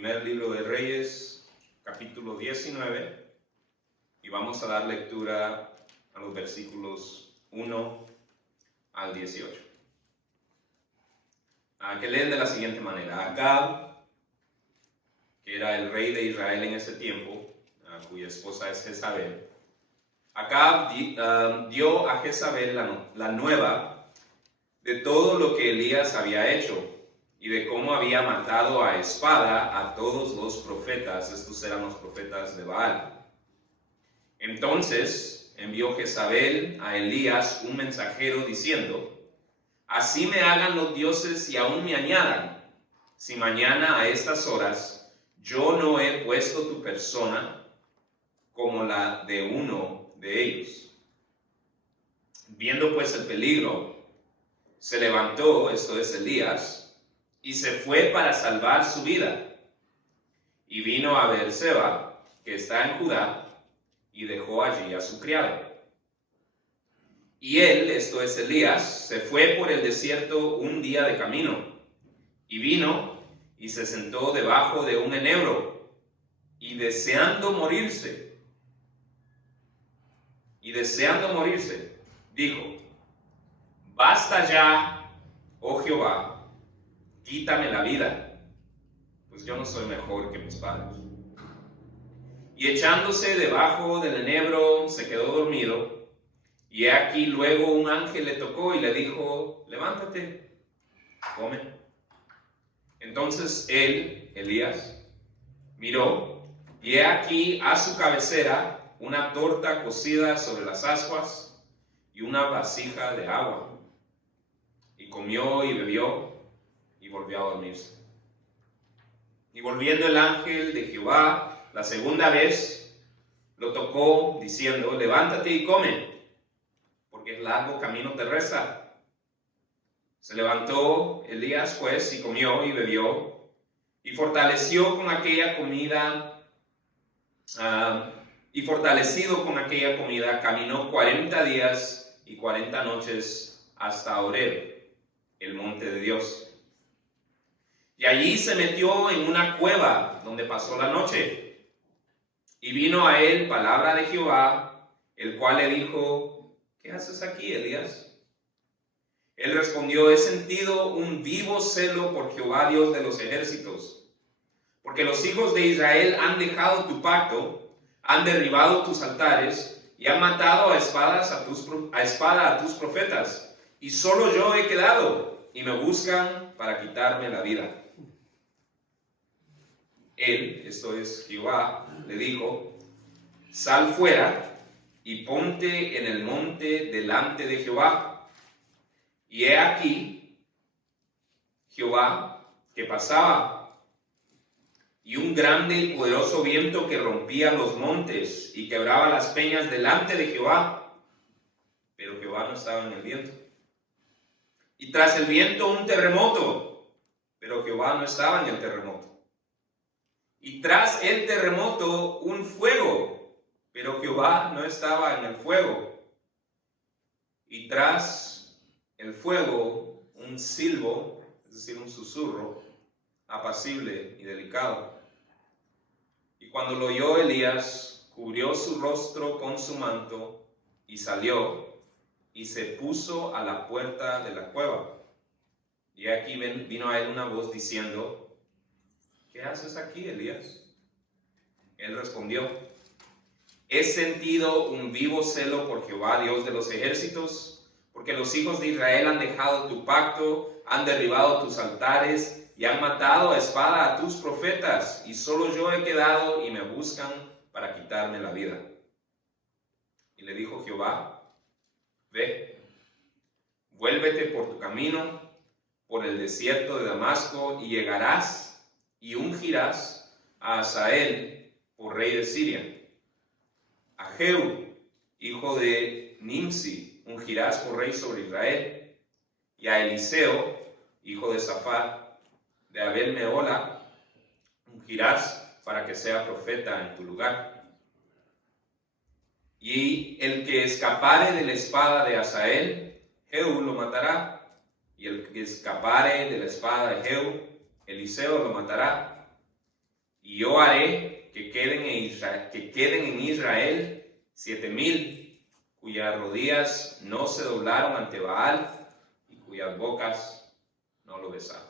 Primer libro de Reyes, capítulo 19, y vamos a dar lectura a los versículos 1 al 18. Que leen de la siguiente manera. Acab, que era el rey de Israel en ese tiempo, cuya esposa es Jezabel, Acab dio a Jezabel la nueva de todo lo que Elías había hecho y de cómo había matado a espada a todos los profetas. Estos eran los profetas de Baal. Entonces envió Jezabel a Elías un mensajero diciendo: así me hagan los dioses y aún me añadan, si mañana a estas horas yo no he puesto tu persona como la de uno de ellos. Viendo pues el peligro, se levantó, esto es Elías, y se fue para salvar su vida. Y vino a Beerseba, que está en Judá, y dejó allí a su criado. Y él, esto es Elías, se fue por el desierto un día de camino, y vino y se sentó debajo de un enebro, y deseando morirse, dijo: basta ya, oh Jehová, quítame la vida, pues yo no soy mejor que mis padres. Y echándose debajo del enebro se quedó dormido, y he aquí luego un ángel le tocó y le dijo: levántate, come. Entonces él, Elías, miró, y he aquí a su cabecera una torta cocida sobre las ascuas y una vasija de agua. Y comió y bebió, y volvió a dormirse. Y volviendo el ángel de Jehová la segunda vez, lo tocó, diciendo: levántate y come, porque el largo camino te resta. Se levantó Elías pues, y comió y bebió, y fortalecido con aquella comida, caminó 40 días y 40 noches hasta Horeb, el monte de Dios. Y allí se metió en una cueva donde pasó la noche. Y vino a él palabra de Jehová, el cual le dijo: ¿qué haces aquí, Elías? Él respondió: he sentido un vivo celo por Jehová, Dios de los ejércitos, porque los hijos de Israel han dejado tu pacto, han derribado tus altares y han matado a espada a tus profetas, y solo yo he quedado, y me buscan para quitarme la vida. Él, esto es Jehová, le dijo: sal fuera y ponte en el monte delante de Jehová. Y he aquí Jehová que pasaba, y un grande y poderoso viento que rompía los montes y quebraba las peñas delante de Jehová. Pero Jehová no estaba en el viento. Y tras el viento un terremoto, pero Jehová no estaba en el terremoto. Y tras el terremoto un fuego, pero Jehová no estaba en el fuego. Y tras el fuego un silbo, es decir, un susurro apacible y delicado. Y cuando lo oyó Elías, cubrió su rostro con su manto y salió y se puso a la puerta de la cueva. Y aquí vino a él una voz diciendo: ¿qué haces aquí, Elías? Él respondió: he sentido un vivo celo por Jehová, Dios de los ejércitos, porque los hijos de Israel han dejado tu pacto, han derribado tus altares y han matado a espada a tus profetas, y solo yo he quedado y me buscan para quitarme la vida. Y le dijo Jehová: ve, vuélvete por tu camino, por el desierto de Damasco, y llegarás y ungirás a Hazael por rey de Siria. A Jehú, hijo de Nimsi, ungirás por rey sobre Israel. Y a Eliseo, hijo de Safat, de Abel Mehola, ungirás para que sea profeta en tu lugar. Y el que escapare de la espada de Hazael, Jehú lo matará. Y el que escapare de la espada de Jehú, Eliseo lo matará. y yo haré que queden en Israel 7,000, cuyas rodillas no se doblaron ante Baal y cuyas bocas no lo besaron.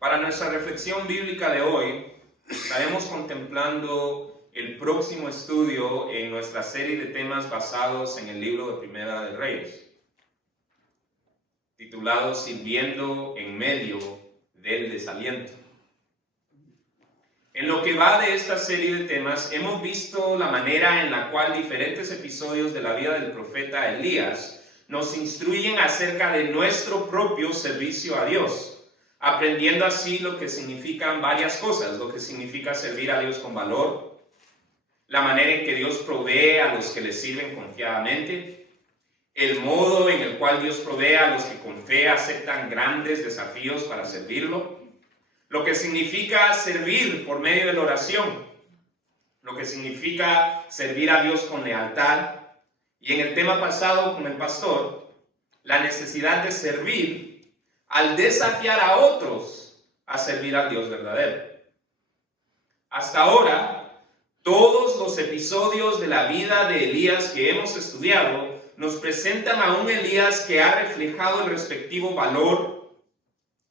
Para nuestra reflexión bíblica de hoy, estaremos contemplando el próximo estudio en nuestra serie de temas basados en el libro de Primera de Reyes, titulado Sirviendo en medio del desaliento. En lo que va de esta serie de temas, hemos visto la manera en la cual diferentes episodios de la vida del profeta Elías nos instruyen acerca de nuestro propio servicio a Dios, aprendiendo así lo que significan varias cosas, lo que significa servir a Dios con valor, la manera en que Dios provee a los que le sirven confiadamente, el modo en el cual Dios provee a los que con fe aceptan grandes desafíos para servirlo, lo que significa servir por medio de la oración, lo que significa servir a Dios con lealtad, y en el tema pasado con el pastor, la necesidad de servir al desafiar a otros a servir al Dios verdadero. Hasta ahora, todos los episodios de la vida de Elías que hemos estudiado nos presentan a un Elías que ha reflejado el respectivo valor,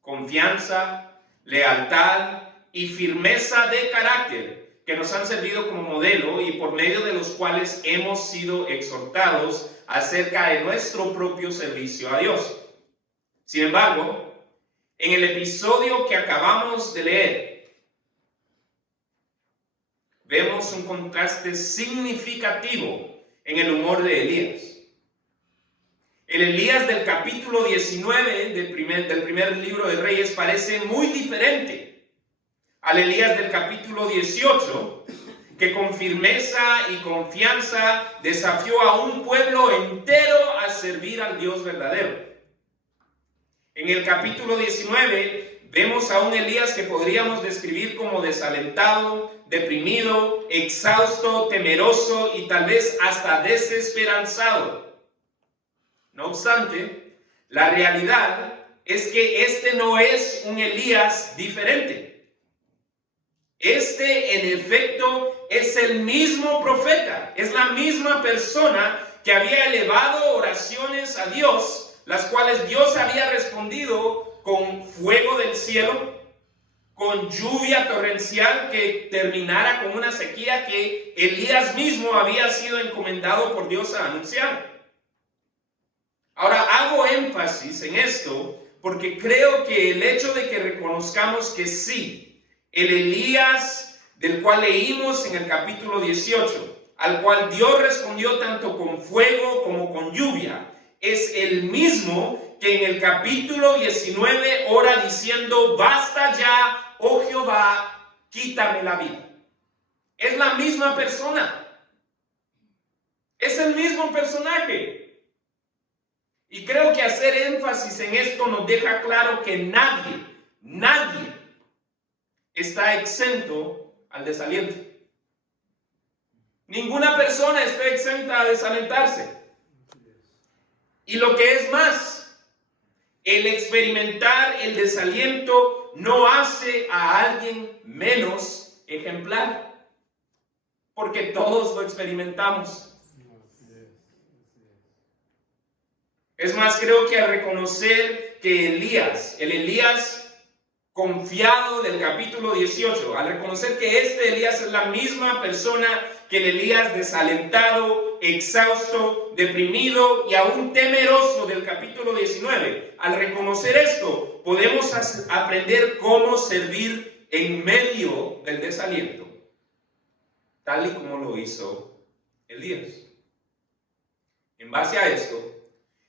confianza, lealtad y firmeza de carácter que nos han servido como modelo y por medio de los cuales hemos sido exhortados acerca de nuestro propio servicio a Dios. Sin embargo, en el episodio que acabamos de leer, vemos un contraste significativo en el humor de Elías. El Elías del capítulo 19 del primer libro de Reyes parece muy diferente al Elías del capítulo 18, que con firmeza y confianza desafió a un pueblo entero a servir al Dios verdadero. En el capítulo 19 vemos a un Elías que podríamos describir como desalentado, deprimido, exhausto, temeroso y tal vez hasta desesperanzado. No obstante, la realidad es que este no es un Elías diferente. Este, en efecto, es el mismo profeta, es la misma persona que había elevado oraciones a Dios, las cuales Dios había respondido con fuego del cielo, con lluvia torrencial que terminara con una sequía que Elías mismo había sido encomendado por Dios a anunciar. Ahora, hago énfasis en esto porque creo que el hecho de que reconozcamos que sí, el Elías del cual leímos en el capítulo 18, al cual Dios respondió tanto con fuego como con lluvia, es el mismo que en el capítulo 19 ora diciendo: basta ya, oh Jehová, quítame la vida. Es la misma persona. Es el mismo personaje. Y creo que hacer énfasis en esto nos deja claro que nadie está exento al desaliento. Ninguna persona está exenta a desalentarse. Y lo que es más, el experimentar el desaliento no hace a alguien menos ejemplar, porque todos lo experimentamos. Es más, creo que al reconocer que el Elías confiado del capítulo 18, al reconocer que este Elías es la misma persona que el Elías desalentado, exhausto, deprimido y aún temeroso del capítulo 19, al reconocer esto, podemos aprender cómo servir en medio del desaliento, tal y como lo hizo Elías. En base a esto,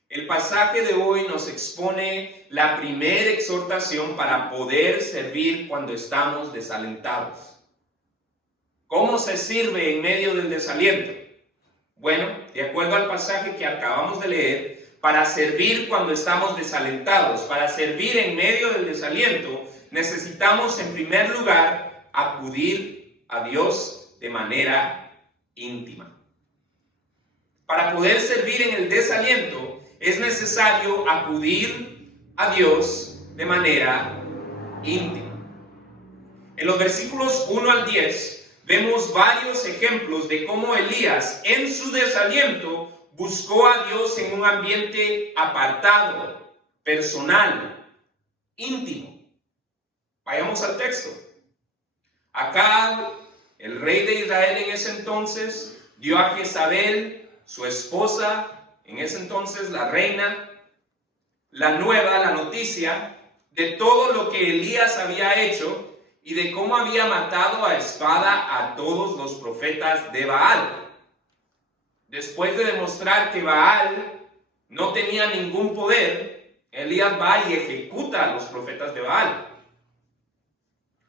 el pasaje de hoy nos expone la primera exhortación para poder servir cuando estamos desalentados. ¿Cómo se sirve en medio del desaliento? Bueno, de acuerdo al pasaje que acabamos de leer, para servir cuando estamos desalentados, para servir en medio del desaliento, necesitamos en primer lugar acudir a Dios de manera íntima. Para poder servir en el desaliento, es necesario acudir a Dios de manera íntimo. En los versículos 1 al 10 vemos varios ejemplos de cómo Elías en su desaliento buscó a Dios en un ambiente apartado, personal, íntimo. Vayamos al texto. Acab, el rey de Israel en ese entonces, dio a Jezabel, su esposa, en ese entonces la reina, la noticia de todo lo que Elías había hecho y de cómo había matado a espada a todos los profetas de Baal. Después de demostrar que Baal no tenía ningún poder, Elías va y ejecuta a los profetas de Baal.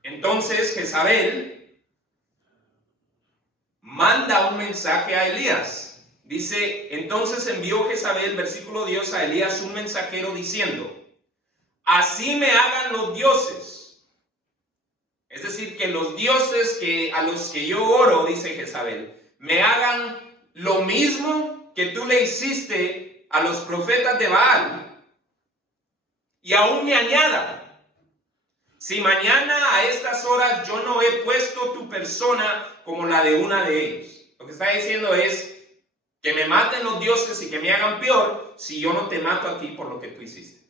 Entonces Jezabel manda un mensaje a Elías. Dice, entonces envió Jezabel, versículo 10, a Elías un mensajero diciendo, así me hagan los dioses. Es decir, que los dioses a los que yo oro, dice Jezabel, me hagan lo mismo que tú le hiciste a los profetas de Baal. Y aún me añadan, si mañana a estas horas yo no he puesto tu persona como la de una de ellos. Lo que está diciendo es que me maten los dioses y que me hagan peor si yo no te mato a ti por lo que tú hiciste.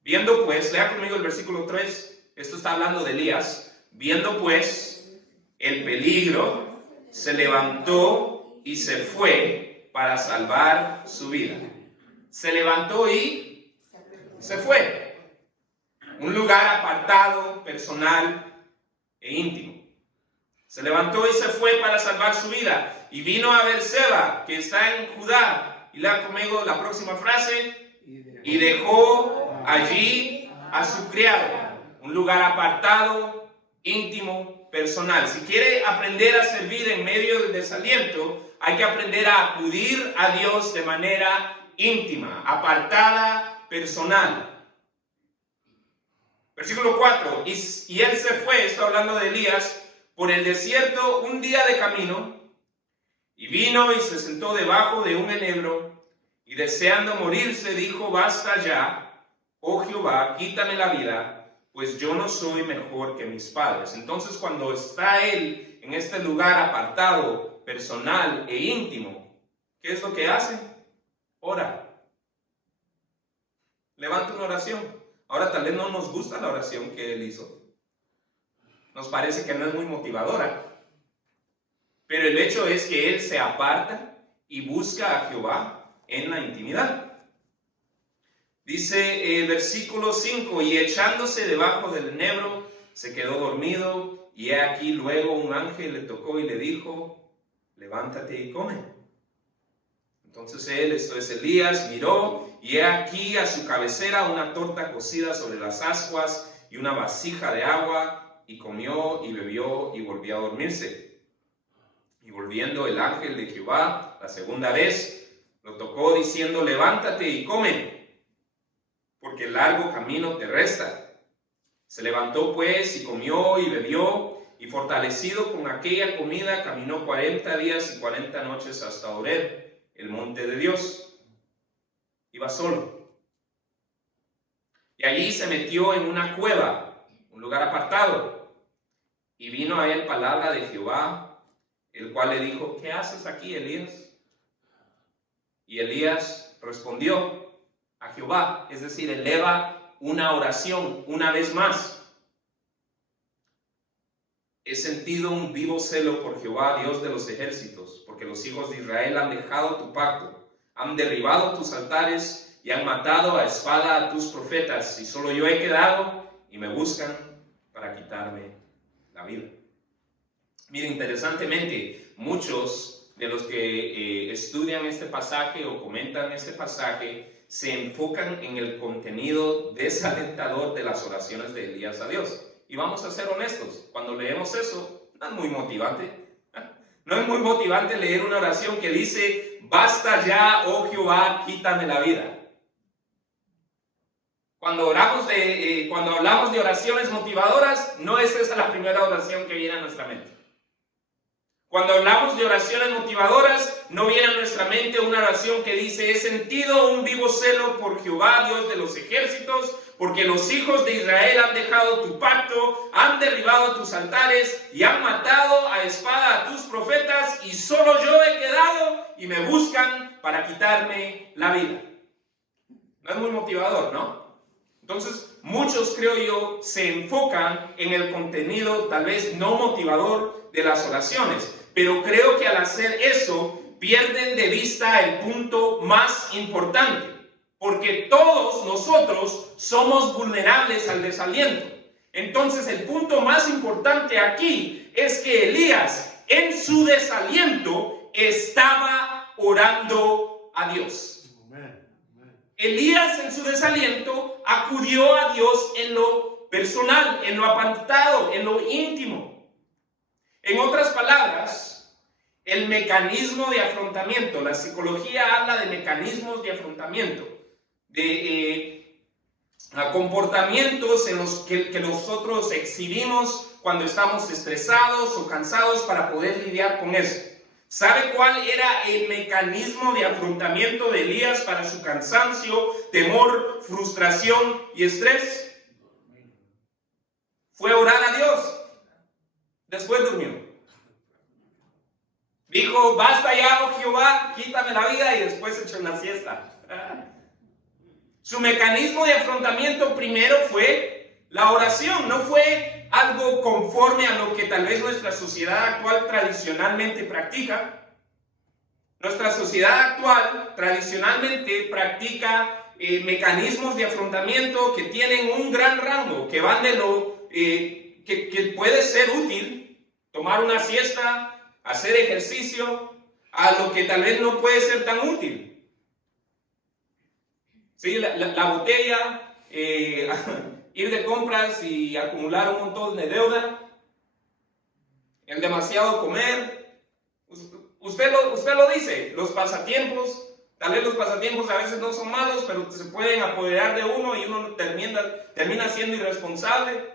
Viendo pues, lea conmigo el versículo 3, esto está hablando de Elías. Viendo pues el peligro, se levantó y se fue para salvar su vida. Se levantó y se fue. Un lugar apartado, personal e íntimo. Se levantó y se fue para salvar su vida. Y vino a Beerseba, que está en Judá. Y lea conmigo la próxima frase. Y dejó allí a su criado. Un lugar apartado, íntimo, personal. Si quiere aprender a servir en medio del desaliento, hay que aprender a acudir a Dios de manera íntima, apartada, personal. Versículo 4. Y él se fue, está hablando de Elías, por el desierto un día de camino, y vino y se sentó debajo de un enebro, y deseando morirse dijo, basta ya, oh Jehová, quítame la vida, pues yo no soy mejor que mis padres. Entonces cuando está él en este lugar apartado, personal e íntimo, ¿qué es lo que hace? Ora. Levanta una oración. Ahora tal vez no nos gusta la oración que él hizo. Nos parece que no es muy motivadora. Pero el hecho es que él se aparta y busca a Jehová en la intimidad. Dice el versículo 5, y echándose debajo del enebro, se quedó dormido, y he aquí luego un ángel le tocó y le dijo, levántate y come. Entonces él, esto es Elías, miró, y he aquí a su cabecera una torta cocida sobre las ascuas y una vasija de agua, y comió y bebió y volvió a dormirse. Y volviendo el ángel de Jehová la segunda vez, lo tocó diciendo, levántate y come, porque el largo camino te resta. Se levantó pues y comió y bebió, y fortalecido con aquella comida caminó 40 días y 40 noches hasta Horeb, el monte de Dios. Iba solo. Y allí se metió en una cueva, un lugar apartado. Y vino a él palabra de Jehová, el cual le dijo, ¿qué haces aquí, Elías? Y Elías respondió a Jehová, es decir, eleva una oración una vez más. He sentido un vivo celo por Jehová, Dios de los ejércitos, porque los hijos de Israel han dejado tu pacto, han derribado tus altares y han matado a espada a tus profetas, y solo yo he quedado y me buscan para quitarme la vida. Mire, interesantemente, muchos de los que estudian este pasaje o comentan este pasaje se enfocan en el contenido desalentador de las oraciones de Elías a Dios. Y vamos a ser honestos, cuando leemos eso, no es muy motivante. No es muy motivante leer una oración que dice, basta ya, oh Jehová, quítame la vida. Cuando hablamos de oraciones motivadoras, no es esa la primera oración que viene a nuestra mente. Cuando hablamos de oraciones motivadoras, no viene a nuestra mente una oración que dice: he sentido un vivo celo por Jehová, Dios de los ejércitos, porque los hijos de Israel han dejado tu pacto, han derribado tus altares y han matado a espada a tus profetas, y solo yo he quedado y me buscan para quitarme la vida. No es muy motivador, ¿no? Entonces, muchos, creo yo, se enfocan en el contenido tal vez no motivador de las oraciones, pero creo que al hacer eso pierden de vista el punto más importante, porque todos nosotros somos vulnerables al desaliento. Entonces, el punto más importante aquí es que Elías, en su desaliento, estaba orando a Dios. Elías, en su desaliento, acudió a Dios en lo personal, en lo apartado, en lo íntimo. En otras palabras, el mecanismo de afrontamiento, la psicología habla de mecanismos de afrontamiento, de comportamientos en los que nosotros exhibimos cuando estamos estresados o cansados para poder lidiar con eso. ¿Sabe cuál era el mecanismo de afrontamiento de Elías para su cansancio, temor, frustración y estrés? Fue orar a Dios. Después durmió. Dijo: basta ya, oh Jehová, quítame la vida, y después echó una siesta. Su mecanismo de afrontamiento primero fue la oración, no fue algo conforme a lo que tal vez nuestra sociedad actual tradicionalmente practica. Nuestra sociedad actual tradicionalmente practica mecanismos de afrontamiento que tienen un gran rango, que van de lo que puede ser útil, tomar una siesta, hacer ejercicio, a lo que tal vez no puede ser tan útil. Sí, la botella, ir de compras y acumular un montón de deuda, el demasiado comer. Usted lo dice, los pasatiempos, tal vez los pasatiempos a veces no son malos, pero se pueden apoderar de uno y uno termina siendo irresponsable.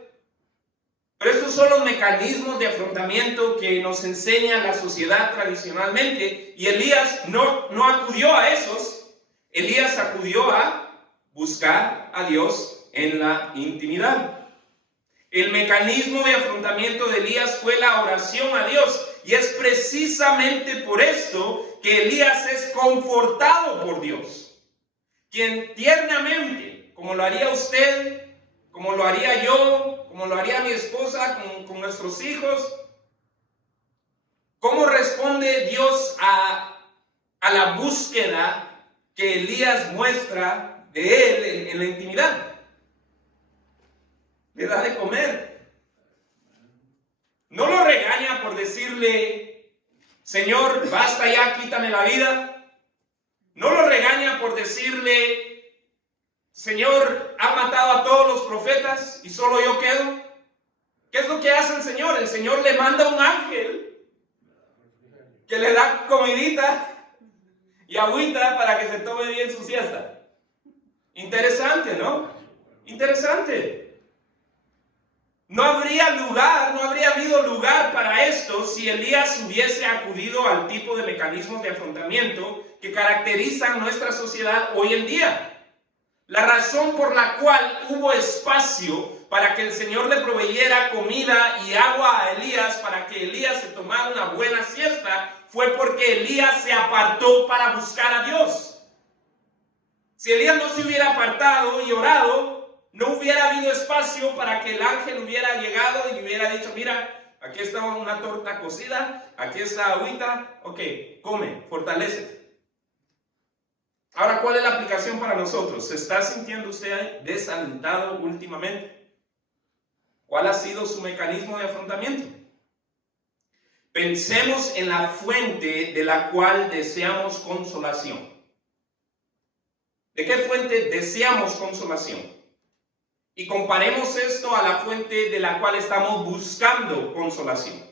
Pero estos son los mecanismos de afrontamiento que nos enseña la sociedad tradicionalmente, y Elías no acudió a esos. Elías acudió a buscar a Dios en la intimidad. El mecanismo de afrontamiento de Elías fue la oración a Dios, y es precisamente por esto que Elías es confortado por Dios, quien tiernamente, como lo haría usted, como lo haría yo, como lo haría mi esposa con nuestros hijos, ¿cómo responde Dios a la búsqueda que Elías muestra de él en la intimidad? Le da de comer. No lo regaña por decirle: Señor, basta ya, quítame la vida. No lo regaña por decirle: Señor, ha matado a todos los profetas y solo yo quedo. ¿Qué es lo que hace el Señor? El Señor le manda un ángel que le da comidita y agüita para que se tome bien su siesta. Interesante, ¿no? Interesante. No habría habido lugar para esto si Elías hubiese acudido al tipo de mecanismos de afrontamiento que caracterizan nuestra sociedad hoy en día. La razón por la cual hubo espacio para que el Señor le proveyera comida y agua a Elías para que Elías se tomara una buena siesta fue porque Elías se apartó para buscar a Dios. Si Elías no se hubiera apartado y orado, no hubiera habido espacio para que el ángel hubiera llegado y le hubiera dicho: mira, aquí está una torta cocida, aquí está agüita, ok, come, fortalécete. Ahora, ¿cuál es la aplicación para nosotros? ¿Se está sintiendo usted desalentado últimamente? ¿Cuál ha sido su mecanismo de afrontamiento? Pensemos en la fuente de la cual deseamos consolación. ¿De qué fuente deseamos consolación? Y comparemos esto a la fuente de la cual estamos buscando consolación.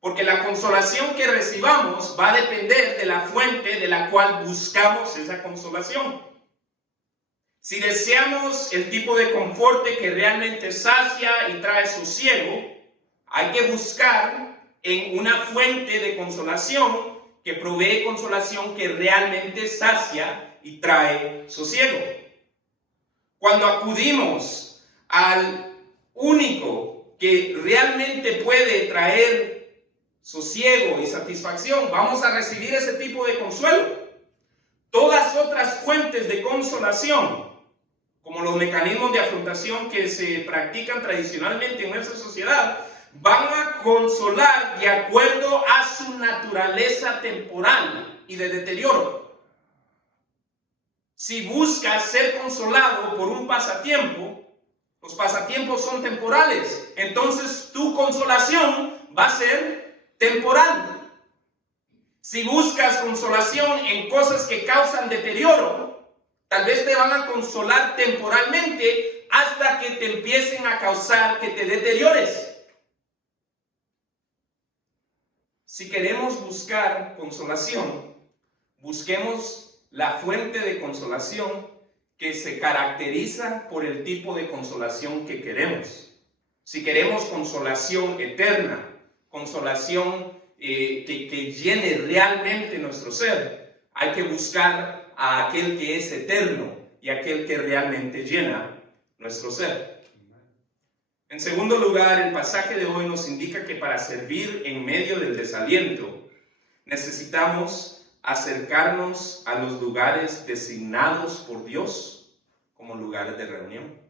Porque la consolación que recibamos va a depender de la fuente de la cual buscamos esa consolación. Si deseamos el tipo de confort que realmente sacia y trae sosiego, Hay que buscar en una fuente de consolación que provee consolación que realmente sacia y trae sosiego. Cuando acudimos al único que realmente puede traer sosiego y satisfacción, vamos a recibir ese tipo de consuelo. Todas otras fuentes de consolación, como los mecanismos de afrontación que se practican tradicionalmente en nuestra sociedad, van a consolar de acuerdo a su naturaleza temporal y de deterioro. Si buscas ser consolado por un pasatiempo, los pasatiempos son temporales, entonces tu consolación va a ser temporal. Si buscas consolación en cosas que causan deterioro, tal vez te van a consolar temporalmente hasta que te empiecen a causar que te deteriores. Si queremos buscar consolación, busquemos la fuente de consolación que se caracteriza por el tipo de consolación que queremos. Si queremos consolación eterna, consolación que llene realmente nuestro ser, hay que buscar a aquel que es eterno y aquel que realmente llena nuestro ser. En segundo lugar, el pasaje de hoy nos indica que para servir en medio del desaliento necesitamos acercarnos a los lugares designados por Dios como lugares de reunión.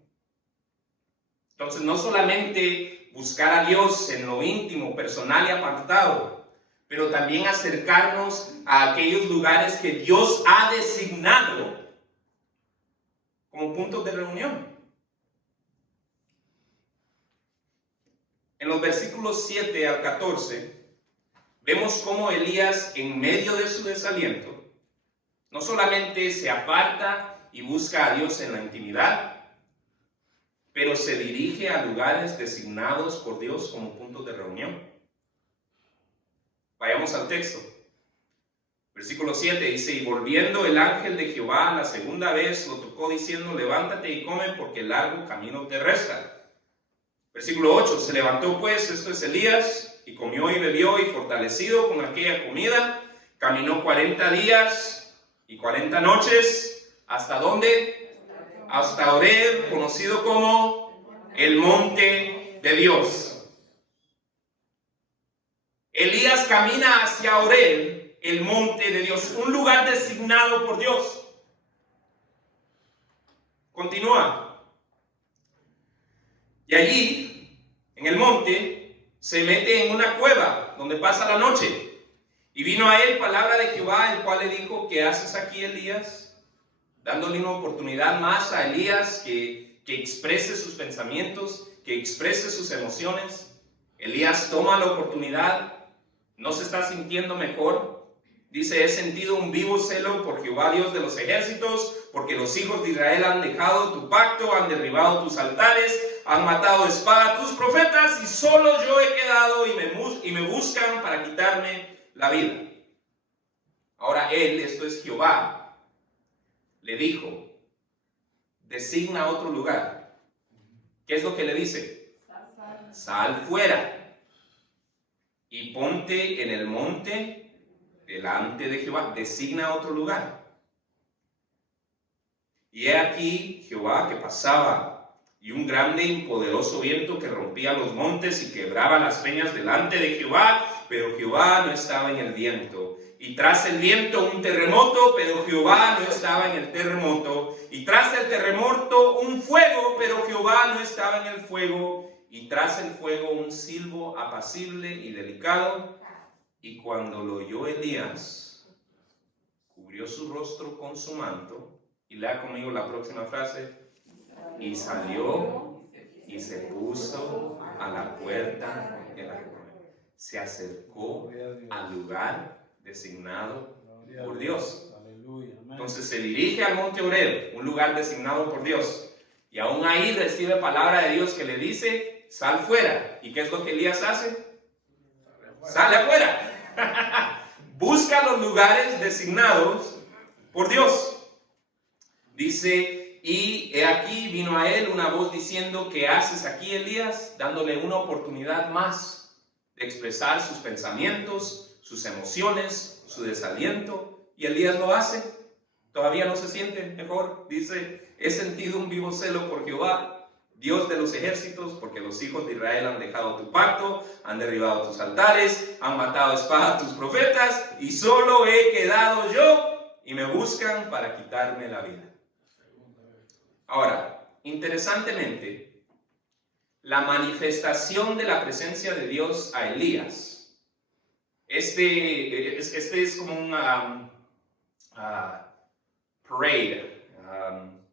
Entonces, no solamente buscar a Dios en lo íntimo, personal y apartado, pero también acercarnos a aquellos lugares que Dios ha designado como puntos de reunión. En los versículos 7 al 14, vemos cómo Elías, en medio de su desaliento, no solamente se aparta y busca a Dios en la intimidad, pero se dirige a lugares designados por Dios como puntos de reunión. Vayamos al texto. Versículo 7 dice: y volviendo el ángel de Jehová la segunda vez lo tocó diciendo: levántate y come, porque largo camino te resta. Versículo 8, se levantó pues, esto es Elías, y comió y bebió, y fortalecido con aquella comida, caminó 40 días y 40 noches, ¿hasta dónde? Hasta Horeb, conocido como el monte de Dios. Elías camina hacia Horeb, el monte de Dios, un lugar designado por Dios. Continúa. Y allí, en el monte, se mete en una cueva donde pasa la noche. Y vino a él palabra de Jehová, el cual le dijo: ¿qué haces aquí, Elías? Dándole una oportunidad más a Elías que exprese sus pensamientos, que exprese sus emociones. Elías toma la oportunidad, no se está sintiendo mejor. Dice: he sentido un vivo celo por Jehová Dios de los ejércitos, porque los hijos de Israel han dejado tu pacto, han derribado tus altares, han matado de espada a tus profetas, y solo yo he quedado y me buscan para quitarme la vida. Ahora él, esto es Jehová, le dijo: designa otro lugar. ¿Qué es lo que le dice? Sal fuera y ponte en el monte delante de Jehová. Designa otro lugar. Y he aquí Jehová que pasaba, y un grande y poderoso viento que rompía los montes y quebraba las peñas delante de Jehová, pero Jehová no estaba en el viento. Y tras el viento un terremoto, pero Jehová no estaba en el terremoto. Y tras el terremoto un fuego, pero Jehová no estaba en el fuego. Y tras el fuego un silbo apacible y delicado. Y cuando lo oyó Elías, cubrió su rostro con su manto. Y lea conmigo la próxima frase. Y salió y se puso a la puerta de la cueva. Se acercó al lugar designado por Dios. Entonces se dirige al monte Horeb, un lugar designado por Dios. Y aún ahí recibe palabra de Dios que le dice: sal fuera. ¿Y qué es lo que Elías hace? Sale afuera. Busca los lugares designados por Dios. Dice y he aquí vino a él una voz diciendo: ¿qué haces aquí, Elías? Dándole una oportunidad más de expresar sus pensamientos, sus emociones, su desaliento. Y Elías lo hace. Todavía no se siente mejor. Dice: he sentido un vivo celo por Jehová, Dios de los ejércitos, porque los hijos de Israel han dejado tu pacto, han derribado tus altares, han matado a espada a tus profetas, y solo he quedado yo, y me buscan para quitarme la vida. Ahora, interesantemente, la manifestación de la presencia de Dios a Elías, este es como un parade,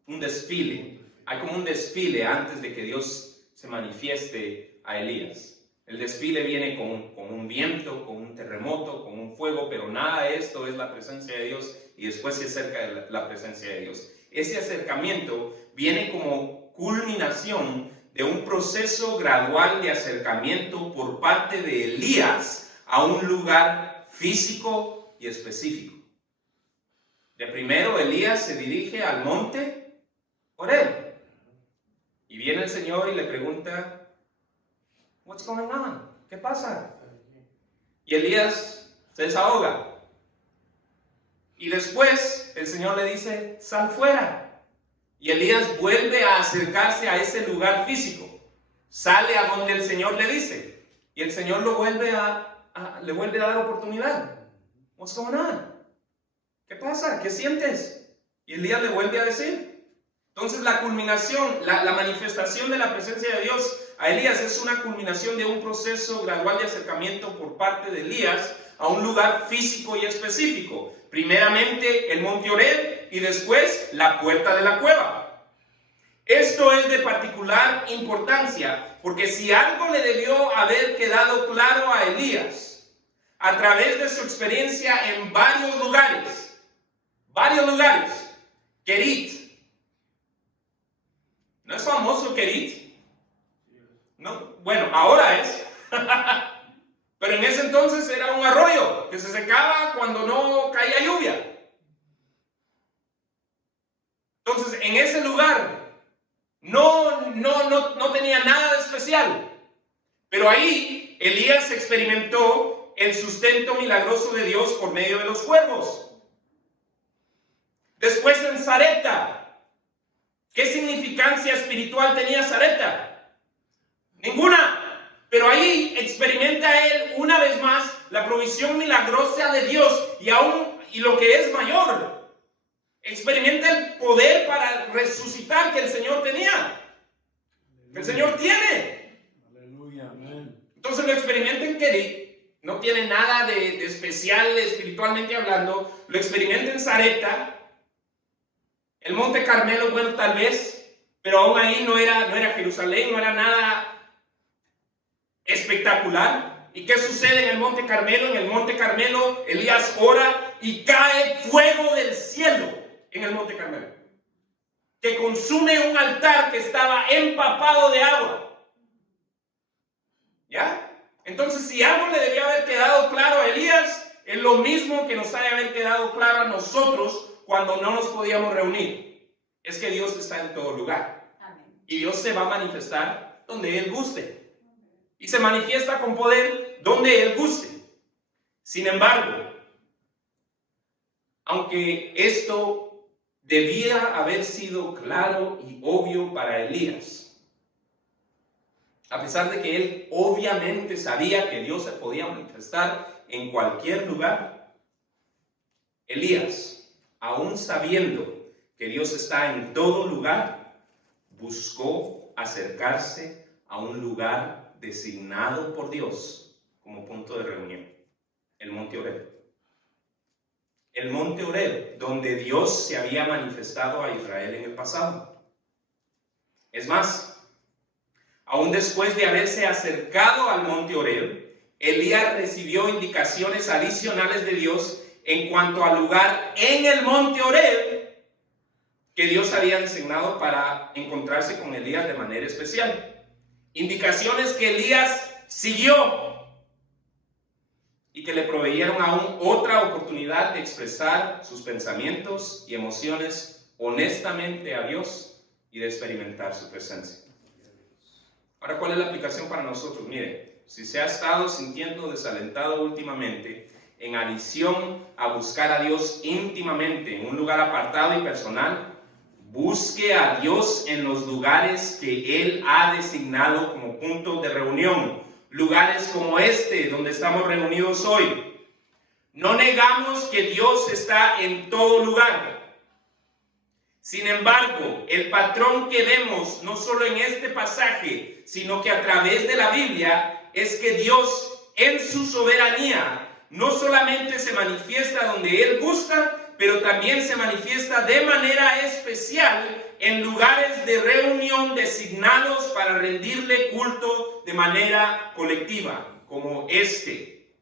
un desfile. Hay como un desfile antes de que Dios se manifieste a Elías. El desfile viene con un viento, con un terremoto, con un fuego, pero nada de esto es la presencia de Dios, y después se acerca la presencia de Dios. Ese acercamiento viene como culminación de un proceso gradual de acercamiento por parte de Elías a un lugar físico y específico. De primero, Elías se dirige al monte Oreb. Y viene el Señor y le pregunta: "What's going on? ¿Qué pasa?" Y Elías se desahoga. Y después el Señor le dice: "Sal fuera." Y Elías vuelve a acercarse a ese lugar físico. Sale a donde el Señor le dice. Y el Señor le vuelve a dar oportunidad. "What's going on? ¿Qué pasa? ¿Qué sientes?" Y Elías le vuelve a decir. Entonces la culminación, la manifestación de la presencia de Dios a Elías es una culminación de un proceso gradual de acercamiento por parte de Elías a un lugar físico y específico. Primeramente el monte Oreb y después la puerta de la cueva. Esto es de particular importancia porque si algo le debió haber quedado claro a Elías a través de su experiencia en varios lugares, Kerit. ¿No es famoso Kerit? No, bueno, ahora es. Pero en ese entonces era un arroyo que se secaba cuando no caía lluvia. Entonces, en ese lugar no tenía nada de especial. Pero ahí Elías experimentó el sustento milagroso de Dios por medio de los cuervos. Después en Sarepta. ¿Qué significancia espiritual tenía Sarepta? Ninguna. Pero ahí experimenta él una vez más la provisión milagrosa de Dios y lo que es mayor. Experimenta el poder para resucitar que el Señor tenía. Que el Señor tiene. Aleluya, amén. Entonces lo experimenta en Kerit. No tiene nada de especial espiritualmente hablando. Lo experimenta en Sarepta. El monte Carmelo, bueno, tal vez, pero aún ahí no era Jerusalén, no era nada espectacular. ¿Y qué sucede en el monte Carmelo? En el monte Carmelo, Elías ora y cae fuego del cielo en el monte Carmelo, que consume un altar que estaba empapado de agua. ¿Ya? Entonces, si algo le debía haber quedado claro a Elías, es lo mismo que nos ha de haber quedado claro a nosotros cuando no nos podíamos reunir. Es que Dios está en todo lugar. Amén. Y Dios se va a manifestar donde Él guste. Y se manifiesta con poder donde Él guste. Sin embargo, aunque esto debía haber sido claro y obvio para Elías, a pesar de que él obviamente sabía que Dios se podía manifestar en cualquier lugar, Elías, aún sabiendo que Dios está en todo lugar, buscó acercarse a un lugar designado por Dios como punto de reunión, el monte Oreb. El monte Oreb, donde Dios se había manifestado a Israel en el pasado. Es más, aún después de haberse acercado al monte Oreb, Elías recibió indicaciones adicionales de Dios en cuanto al lugar en el monte Oreb que Dios había designado para encontrarse con Elías de manera especial. Indicaciones que Elías siguió y que le proveyeron aún otra oportunidad de expresar sus pensamientos y emociones honestamente a Dios y de experimentar su presencia. Ahora, ¿cuál es la aplicación para nosotros? Mire, si se ha estado sintiendo desalentado últimamente, en adición a buscar a Dios íntimamente en un lugar apartado y personal, busque a Dios en los lugares que Él ha designado como puntos de reunión. Lugares como este, donde estamos reunidos hoy. No negamos que Dios está en todo lugar. Sin embargo, el patrón que vemos, no solo en este pasaje, sino que a través de la Biblia, es que Dios, en su soberanía, no solamente se manifiesta donde Él gusta, pero también se manifiesta de manera especial en lugares de reunión designados para rendirle culto de manera colectiva, como este.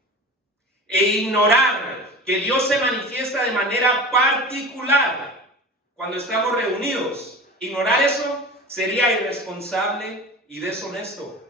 E ignorar que Dios se manifiesta de manera particular cuando estamos reunidos. Ignorar eso sería irresponsable y deshonesto.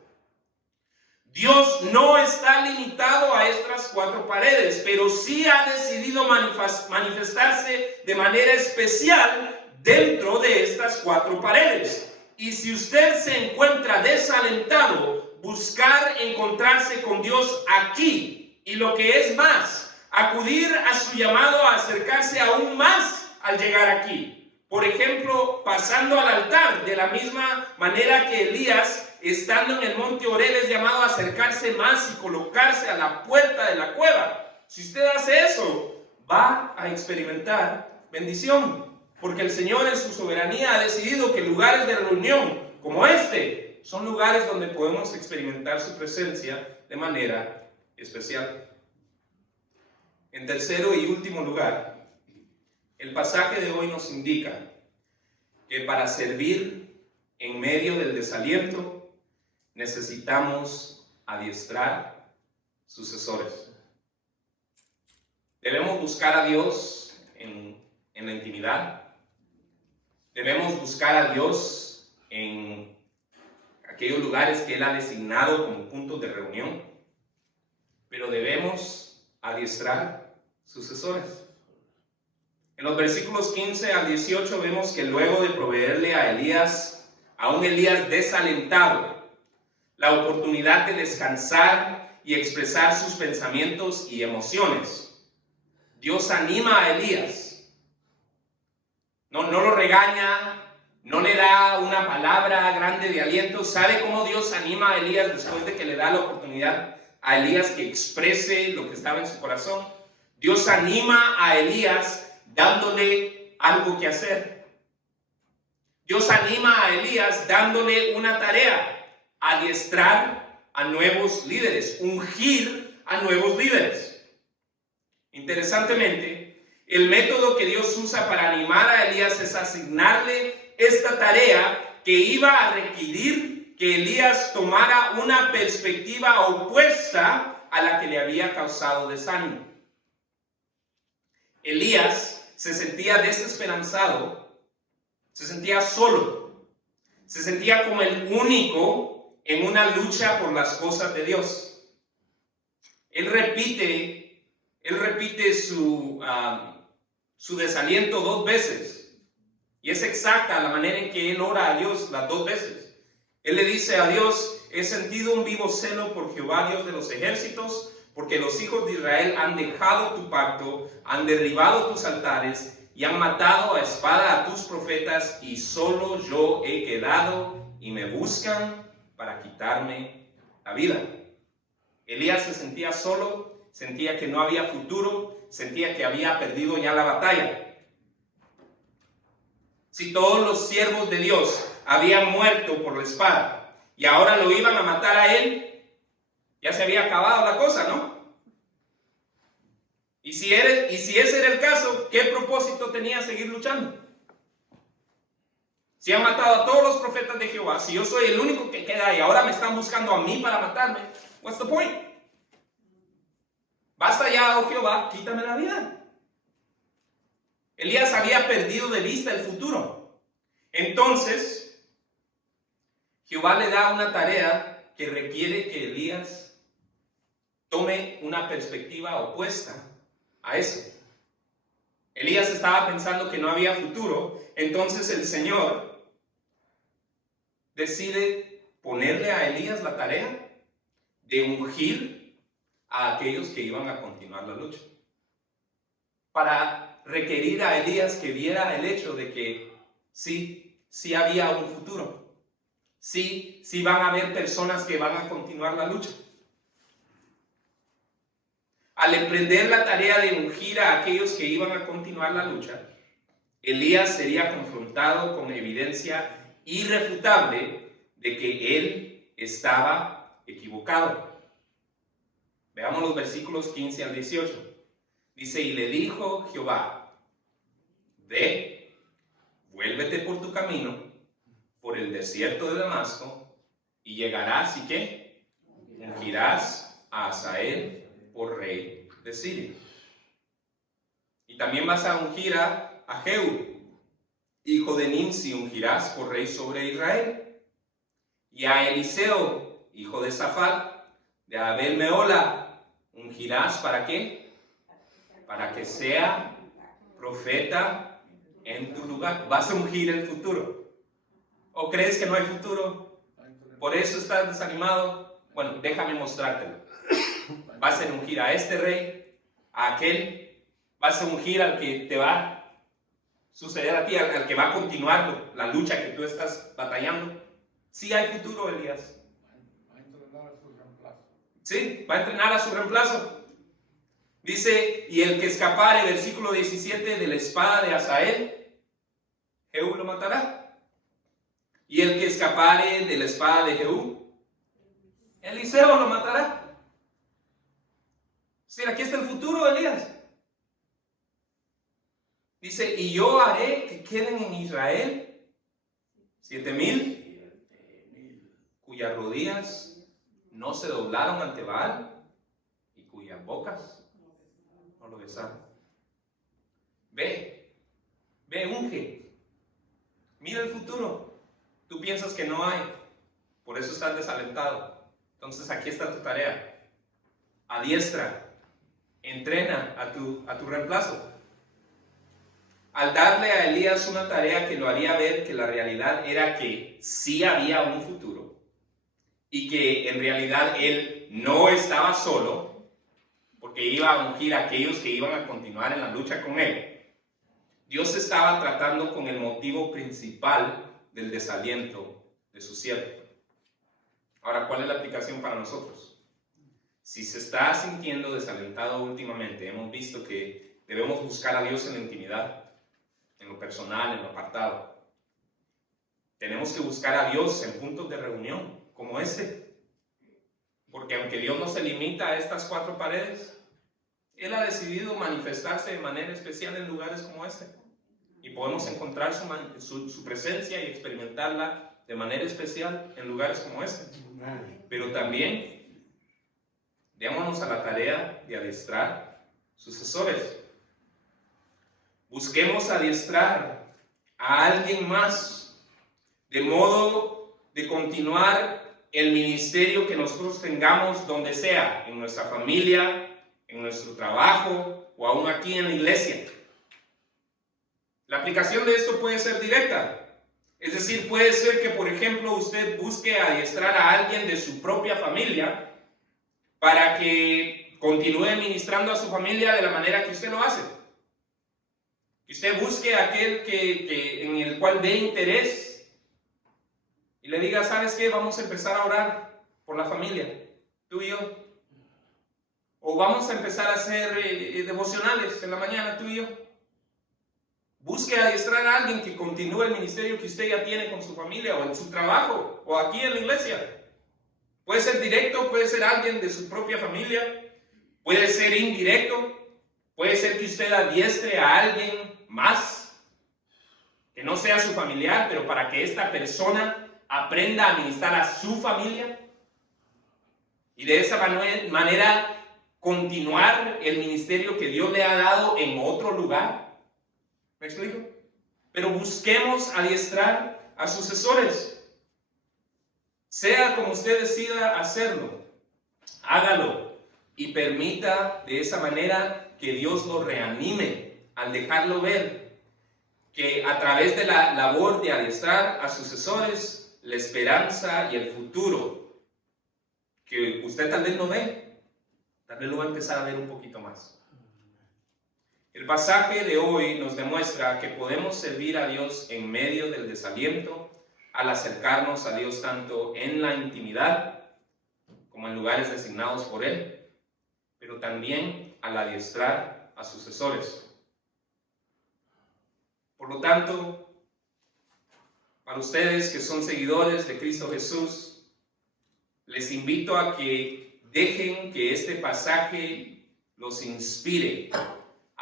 Dios no está limitado a estas cuatro paredes, pero sí ha decidido manifestarse de manera especial dentro de estas cuatro paredes. Y si usted se encuentra desalentado, buscar encontrarse con Dios aquí, y lo que es más, acudir a su llamado a acercarse aún más al llegar aquí. Por ejemplo, pasando al altar, de la misma manera que Elías, estando en el monte Oreb, es llamado a acercarse más y colocarse a la puerta de la cueva. Si usted hace eso, va a experimentar bendición, porque el Señor en su soberanía ha decidido que lugares de reunión como este son lugares donde podemos experimentar su presencia de manera especial. En tercero y último lugar, el pasaje de hoy nos indica que para servir en medio del desaliento necesitamos adiestrar sucesores. Debemos buscar a Dios en la intimidad. Debemos buscar a Dios en aquellos lugares que Él ha designado como puntos de reunión. Pero debemos adiestrar sucesores. En los versículos 15 al 18 vemos que luego de proveerle a un Elías desalentado, la oportunidad de descansar y expresar sus pensamientos y emociones, Dios anima a Elías. No lo regaña, no le da una palabra grande de aliento. ¿Sabe cómo Dios anima a Elías después de que le da la oportunidad a Elías que exprese lo que estaba en su corazón? Dios anima a Elías dándole algo que hacer. Dios anima a Elías dándole una tarea: adiestrar a nuevos líderes, ungir a nuevos líderes. Interesantemente, el método que Dios usa para animar a Elías es asignarle esta tarea que iba a requerir que Elías tomara una perspectiva opuesta a la que le había causado desánimo. Elías se sentía desesperanzado, se sentía solo, se sentía como el único en una lucha por las cosas de Dios. Él repite su desaliento 2 veces, y es exacta la manera en que él ora a Dios las 2 veces. Él le dice a Dios: he sentido un vivo celo por Jehová, Dios de los ejércitos, porque los hijos de Israel han dejado tu pacto, han derribado tus altares y han matado a espada a tus profetas, y solo yo he quedado y me buscan para quitarme la vida. Elías se sentía solo, sentía que no había futuro, sentía que había perdido ya la batalla. Si todos los siervos de Dios habían muerto por la espada y ahora lo iban a matar a él, ya se había acabado la cosa, ¿no? Y si ese era el caso, ¿qué propósito tenía seguir luchando? Si han matado a todos los profetas de Jehová, si yo soy el único que queda y ahora me están buscando a mí para matarme, what's the point? Basta ya, oh Jehová, quítame la vida. Elías había perdido de vista el futuro. Entonces, Jehová le da una tarea que requiere que Elías tome una perspectiva opuesta a eso. Elías estaba pensando que no había futuro. Entonces el Señor decide ponerle a Elías la tarea de ungir a aquellos que iban a continuar la lucha, para requerir a Elías que viera el hecho de que sí había un futuro, sí van a haber personas que van a continuar la lucha. Al emprender la tarea de ungir a aquellos que iban a continuar la lucha, Elías sería confrontado con evidencia irrefutable de que él estaba equivocado. Veamos los versículos 15 al 18. Dice, y le dijo Jehová, ve, vuélvete por tu camino, por el desierto de Damasco, y llegarás, ¿y qué? Ungirás a Hazael por rey de Siria. Y también vas a ungir a Jehú, hijo de Nimsi, ungirás por rey sobre Israel. Y a Eliseo, hijo de Safat, de Abel Meola, ungirás, ¿para qué? Para que sea profeta en tu lugar. Vas a ungir el futuro. ¿O crees que no hay futuro? ¿Por eso estás desanimado? Bueno, déjame mostrártelo. Vas a ungir a este rey, a aquel. Vas a ungir al que te va a suceder a ti, al que va a continuar la lucha que tú estás batallando. Sí hay futuro, Elías. Va a entrenar a su reemplazo. Sí, va a entrenar a su reemplazo. Dice, y el que escapare, versículo 17, de la espada de Hazael, Jehú lo matará. Y el que escapare de la espada de Jehú, Eliseo lo matará. Sí, aquí está el futuro, Elías. Dice, y yo haré que queden en Israel 7,000 cuyas rodillas no se doblaron ante Baal y cuyas bocas no lo besaron. Ve, unge. Mira el futuro. Tú piensas que no hay, por eso estás desalentado. Entonces aquí está tu tarea. Adiestra, entrena a tu reemplazo. Al darle a Elías una tarea que lo haría ver que la realidad era que sí había un futuro y que en realidad él no estaba solo, porque iba a ungir a aquellos que iban a continuar en la lucha con él, Dios estaba tratando con el motivo principal del desaliento de su siervo. Ahora, ¿cuál es la aplicación para nosotros? Si se está sintiendo desalentado últimamente, hemos visto que debemos buscar a Dios en la intimidad, en lo personal, en lo apartado. Tenemos que buscar a Dios en puntos de reunión como este, porque aunque Dios no se limita a estas 4 paredes, Él ha decidido manifestarse de manera especial en lugares como este, y podemos encontrar su presencia y experimentarla de manera especial en lugares como este. Pero también démonos a la tarea de adiestrar sucesores. Busquemos adiestrar a alguien más, de modo de continuar el ministerio que nosotros tengamos donde sea, en nuestra familia, en nuestro trabajo o aún aquí en la iglesia. La aplicación de esto puede ser directa. Es decir, puede ser que, por ejemplo, usted busque adiestrar a alguien de su propia familia para que continúe ministrando a su familia de la manera que usted lo hace. Que usted busque a aquel en el cual ve interés y le diga, ¿sabes qué? Vamos a empezar a orar por la familia, tú y yo. O vamos a empezar a hacer devocionales en la mañana, tú y yo. Busque adiestrar a alguien que continúe el ministerio que usted ya tiene con su familia, o en su trabajo, o aquí en la iglesia. Puede ser directo, puede ser alguien de su propia familia, puede ser indirecto, puede ser que usted adiestre a alguien más, que no sea su familiar, pero para que esta persona aprenda a ministrar a su familia, y de esa manera continuar el ministerio que Dios le ha dado en otro lugar. ¿Me explico? Pero busquemos adiestrar a sucesores. Sea como usted decida hacerlo, hágalo y permita de esa manera que Dios lo reanime al dejarlo ver que a través de la labor de adiestrar a sucesores, la esperanza y el futuro que usted tal vez no ve, tal vez lo va a empezar a ver un poquito más. El pasaje de hoy nos demuestra que podemos servir a Dios en medio del desaliento al acercarnos a Dios tanto en la intimidad como en lugares designados por Él, pero también al adiestrar a sucesores. Por lo tanto, para ustedes que son seguidores de Cristo Jesús, les invito a que dejen que este pasaje los inspire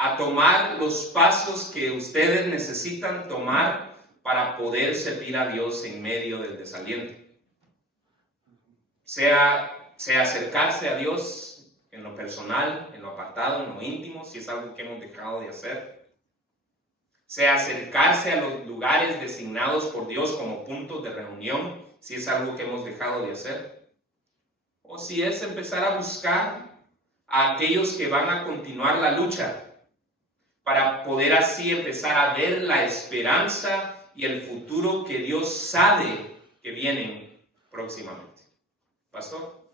a tomar los pasos que ustedes necesitan tomar para poder servir a Dios en medio del desaliento. Sea acercarse a Dios en lo personal, en lo apartado, en lo íntimo, si es algo que hemos dejado de hacer. Sea acercarse a los lugares designados por Dios como puntos de reunión, si es algo que hemos dejado de hacer. O si es empezar a buscar a aquellos que van a continuar la lucha, para poder así empezar a ver la esperanza y el futuro que Dios sabe que vienen próximamente. Pastor.